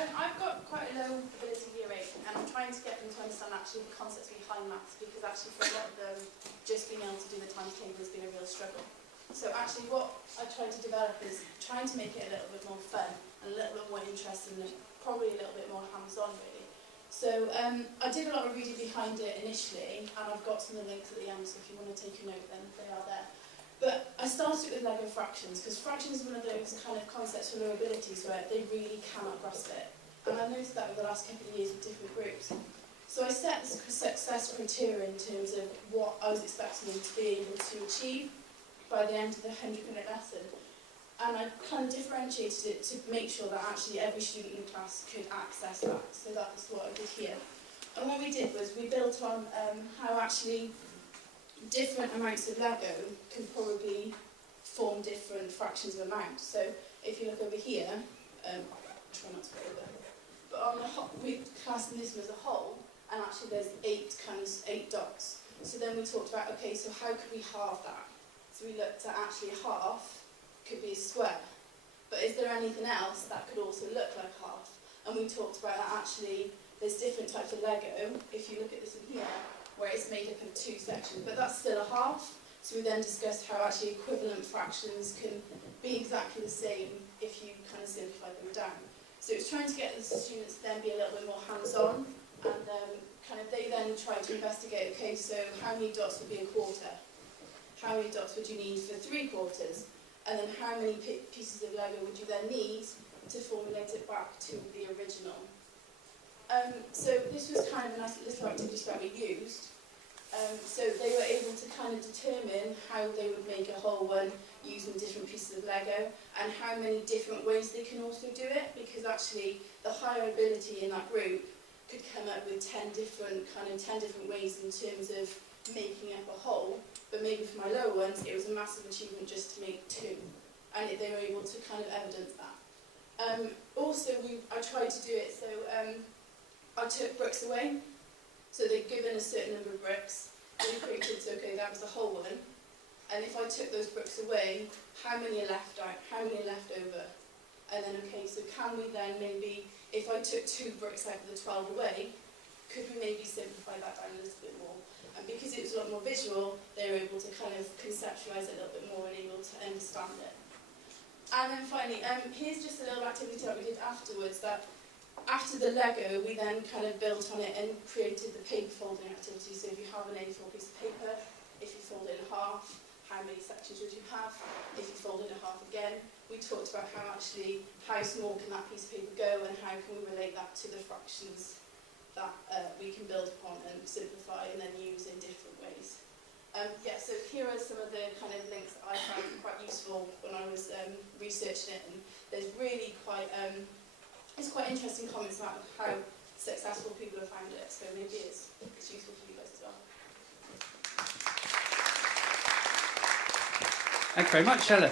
I've got quite a low ability year 8, and I'm trying to get them to understand actually the concepts behind maths, because actually for a lot of them, just being able to do the times table has been a real struggle. So actually what I tried to develop is trying to make it a little bit more fun, and a little bit more interesting, and probably a little bit more hands-on really. So I did a lot of reading behind it initially, and I've got some of the links at the end, so if you want to take a note then they are there. But I started with Lego fractions, because fractions is one of those kind of concepts for low abilities where they really cannot grasp it. And I've noticed that over the last couple of years with different groups. So I set success criteria in terms of what I was expecting them to be able to achieve by the end of the 100-minute lesson. And I kind of differentiated it to make sure that actually every student in the class could access that. So that was what I did here. And what we did was we built on how actually different amounts of Lego can probably form different fractions of amount. So if you look over here, try not to go over, but on the whole, we classed this as a whole, and actually there's 8 dots. So then we talked about, okay, so how could we halve that? So we looked at actually half could be a square, but is there anything else that could also look like half? And we talked about that actually there's different types of Lego. If you look at this in here, where it's made up of 2 sections, but that's still a half. So we then discussed how actually equivalent fractions can be exactly the same if you kind of simplify them down. So it's trying to get the students to then be a little bit more hands-on, and they then try to investigate, okay, so how many dots would be a quarter? How many dots would you need for 3 quarters? And then how many pieces of Lego would you then need to formulate it back to the original? So this was kind of a nice little activity that we used. So they were able to kind of determine how they would make a whole one using different pieces of Lego, and how many different ways they can also do it, because actually the higher ability in that group could come up with 10 different ways in terms of making up a whole, but maybe for my lower ones it was a massive achievement just to make 2, and they were able to kind of evidence that. Also I tried to do it so I took bricks away, so they'd given a certain number of bricks, they created, so okay, that was the whole one, and if I took those bricks away, how many are left out, how many are left over? And then okay, so can we then maybe, if I took 2 bricks out of the 12 away, could we maybe simplify that down a little bit more? And because it was a lot more visual, they were able to kind of conceptualise it a little bit more and able to understand it. And then finally, here's just a little activity that we did afterwards, that after the Lego, we then kind of built on it and created the paper folding activity. So if you have an A4 piece of paper, if you fold it in half, how many sections would you have? If you fold it in half again, we talked about how small can that piece of paper go, and how can we relate that to the fractions that we can build upon and simplify and then use in different ways. So here are some of the kind of links that I found quite useful when I was researching it, and there's really quite interesting comments about how successful people have found it, so maybe it's useful for you guys as well. Thank you very much, Ella.